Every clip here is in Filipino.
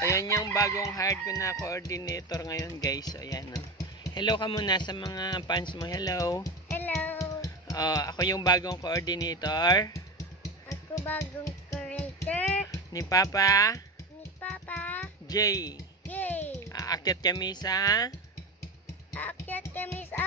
Ayan yung bagong hired ko na coordinator ngayon, guys. Ayan, oh. Hello ka muna sa mga fans mo. Hello. Hello. Ako yung bagong coordinator. Ako bagong curator. Ni Papa. Ni Papa. Jay. Yay. Aakyat kami sa Aakyat kami sa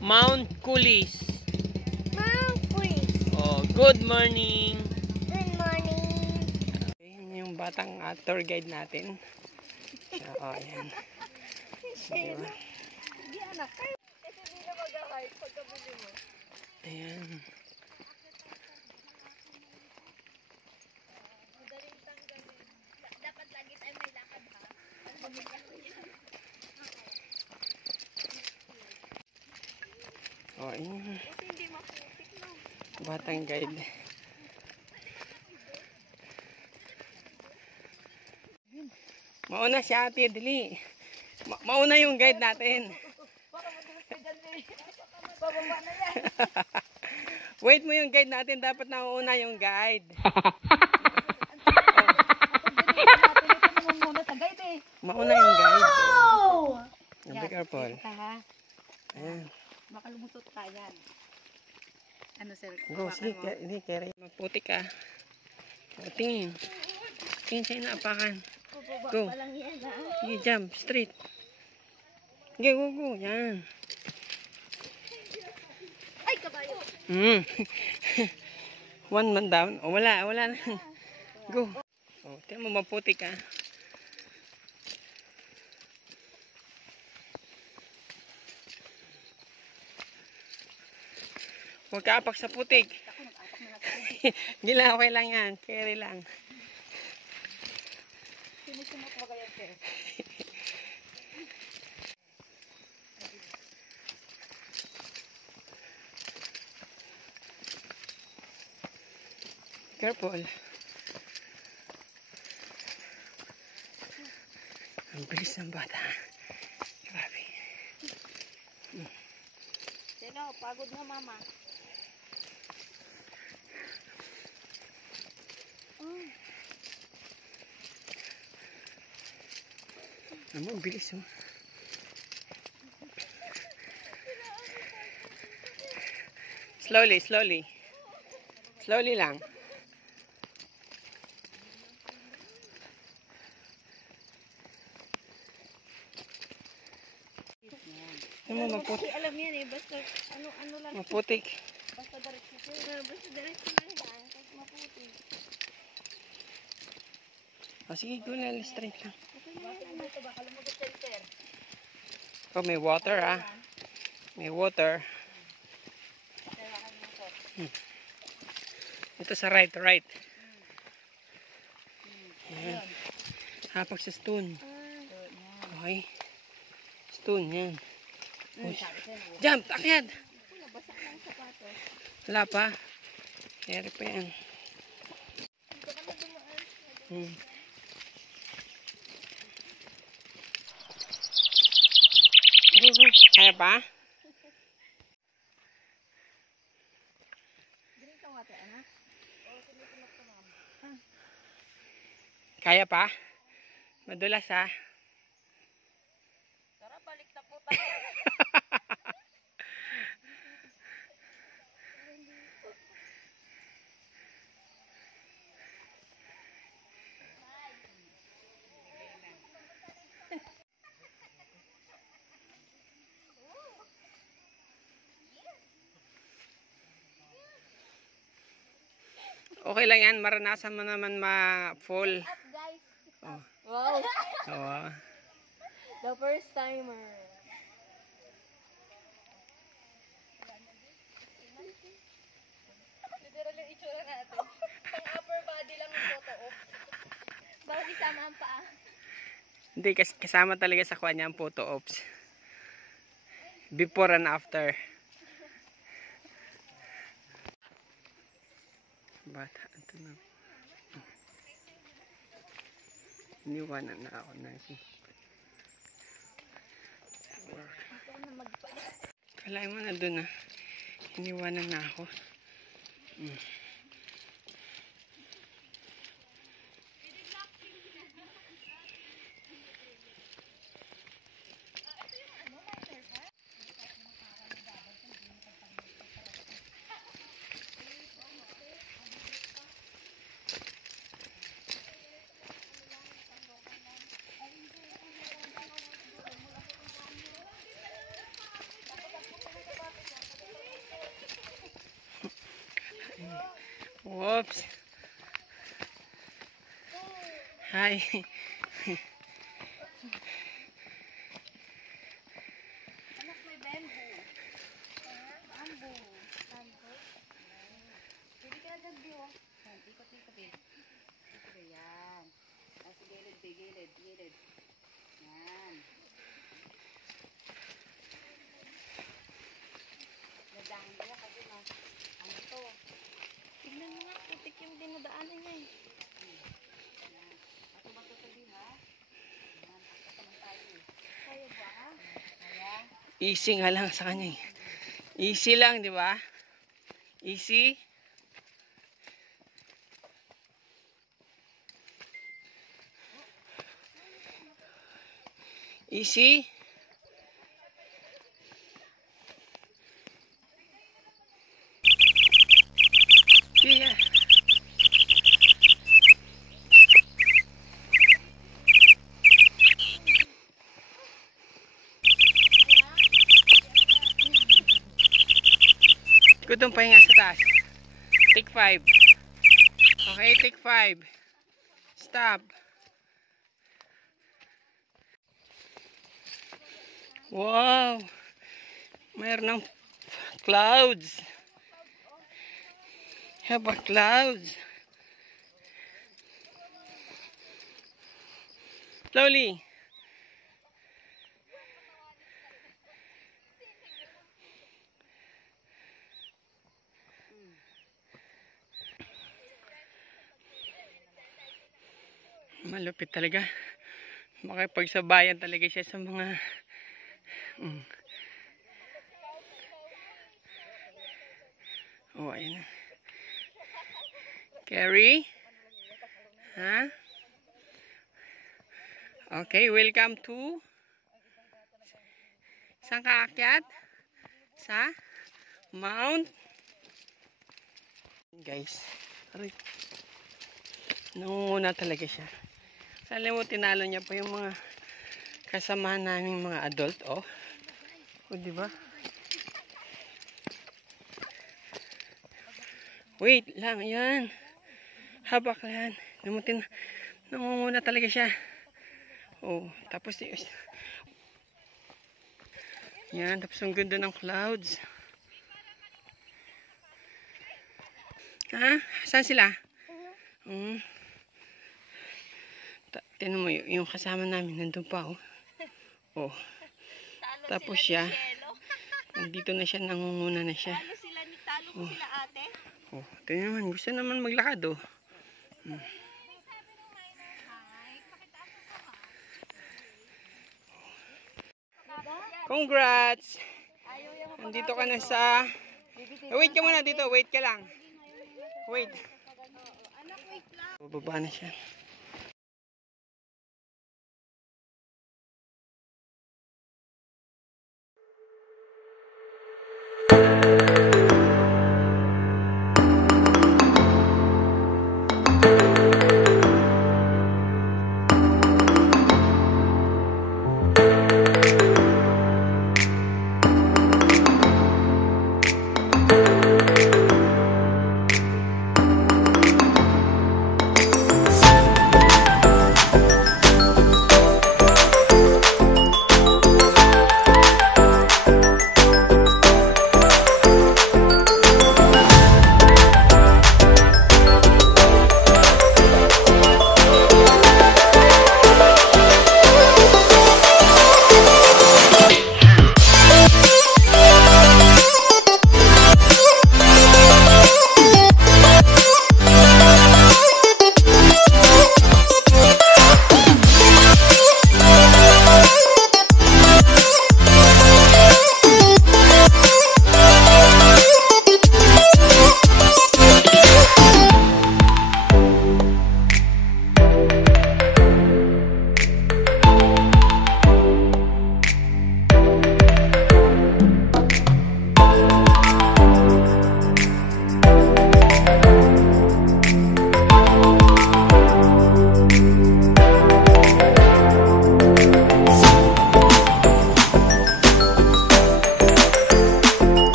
Mount Kulis. Mount Kulis. Oh, good morning. Good morning. Ayan yung batang tour guide natin. So, ayan. Diba? Hindi anak. Kasi hindi na mag-hide pagkabili mo. Ayan. Madaling tanggalin. Dapat lagi tayo may lakad ha. Oh, ayan. Kasi hindi maputik no. Batang guide. Mauna si ate, dali. Mauna yung guide natin. Baka madulas ka dyan eh. Bababa na yan. Wait mo yung guide natin. Dapat nauuna yung guide. Mauna yung guide. Be careful. Ayan. Baka lumusot ka yan. Ano sir? Go, sige. Hindi, kere. Maputi ka. O, tingin. Tingin sa'yo na apakan. Go. Sige, jump. Straight. Sige, go. Yan. Ay, kabayo. One man down. O, wala na. Go. O, tingnan mo, maputi ka. Huwag ka apak sa putik. Hindi lang, okay lang yan. Carry lang. Sinusunod mo kaya sir? Careful. Ang bilis ng bata. Grabe. Sino? Pagod na mama. Ang bilis oh. Slowly. Slowly lang. Ano mo maputik? Alam yan eh, basta ano lang. Maputik. Basta diretso lang yan. Kasi maputik. Sige, go na. Straight lang. Baka lumudot yan sir. Oh, may water ah. May water. Ito sa right. Ayan. Hapak sa stone. Okay. Stone, yan. Jump! Akyat! Wala pa. Kaya pa yan. Kaya pa? Kaya pa? Madulas ha? Tara, balik na po tayo. Okay lang yan. Maranasan mo naman ma-fall. Up guys. Oh. Wow. Oh. The first timer. Literal yung itsura natin. Pang upper body lang yung photo op. Bawal isama ang paa. Hindi, kasama talaga sa kuha niya ang photo ops. Before and after. Bata, ito na. Iniwanan na ako na siya. Kalahin mo na dun ah. Iniwanan na ako. Whoops. Hi. Anak, may bamboo. Bamboo. Pwede ka agad, Bio. Ikot-ikot eh. Ikot yan. Sa gilid, gilid. Yan. Nadaan niya kasi no. Ano to? Tignan mo nga, putik yung dinadaanan niya eh. Yan. Bato-bato sabi ha. Yan, akta naman tayo eh. Kaya ba ha? Kaya? Easy nga lang sa kanya eh. Easy lang, di ba? Easy. Easy. Yeah. Gudong pahinga sa taas. Take 5. Okay, take 5. Stop. Wow. Mayroon ng clouds. Have a clouds. Slowly. Malupit talaga. Makipagsabayan talaga siya sa mga Oh, ayan. Carrie? Ha? Okay, welcome to saan ka aakyat? Sa Mount. Guys, aray. Nangunguna talaga siya. Alam mo, tinalo niya pa yung mga kasamahan naming mga adult, oh. O, diba? Wait lang, yan. Habak lang. Nangunguna talaga siya. Oh, tapos yan, tapos ang ganda ng clouds. Ha? Saan sila? Tinan mo, yung kasama namin nandun pa, oh. Oh. Tapos siya, nandito na siya, nangunguna na siya. Talo sila ate. Oh, tingnan naman, gusto naman maglakad, oh. Congrats! Nandito ka na sa... wait ka muna dito, wait ka lang. Wait. Bababa na siya.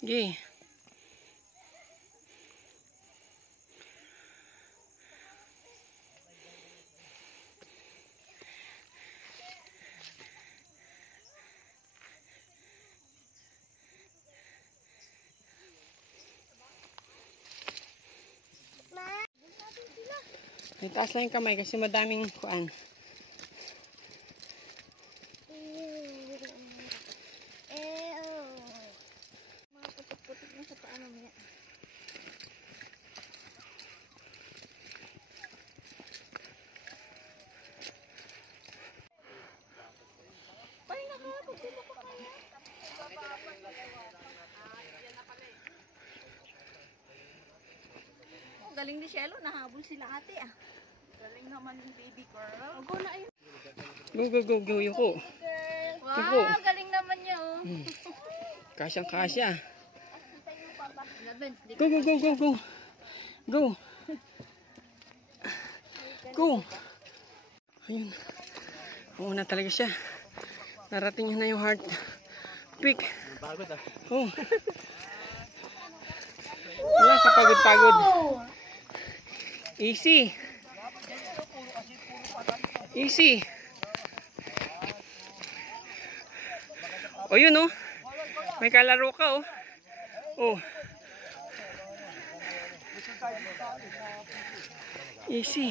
Sige. Itaas lang yung kamay kasi madaming kuan. Mga putik-putik na sa paa mamaya. Ay, nakapagdito pa kaya. Oh, galing ni Shelo, nahabol sila ate ah. Galing naman yung baby girl. Go na ayun. Go, yuko. Wow, galing naman niya oh. Kasyang kasya. Hintayin mo papa. Labens, di Go. Go. Go. Ayun. Una talaga siya. Narating niya na yung heart peak. Oh. Wala, kapagod-pagod. Easy. O yun oh. May kalaro ka oh. Oh. Easy.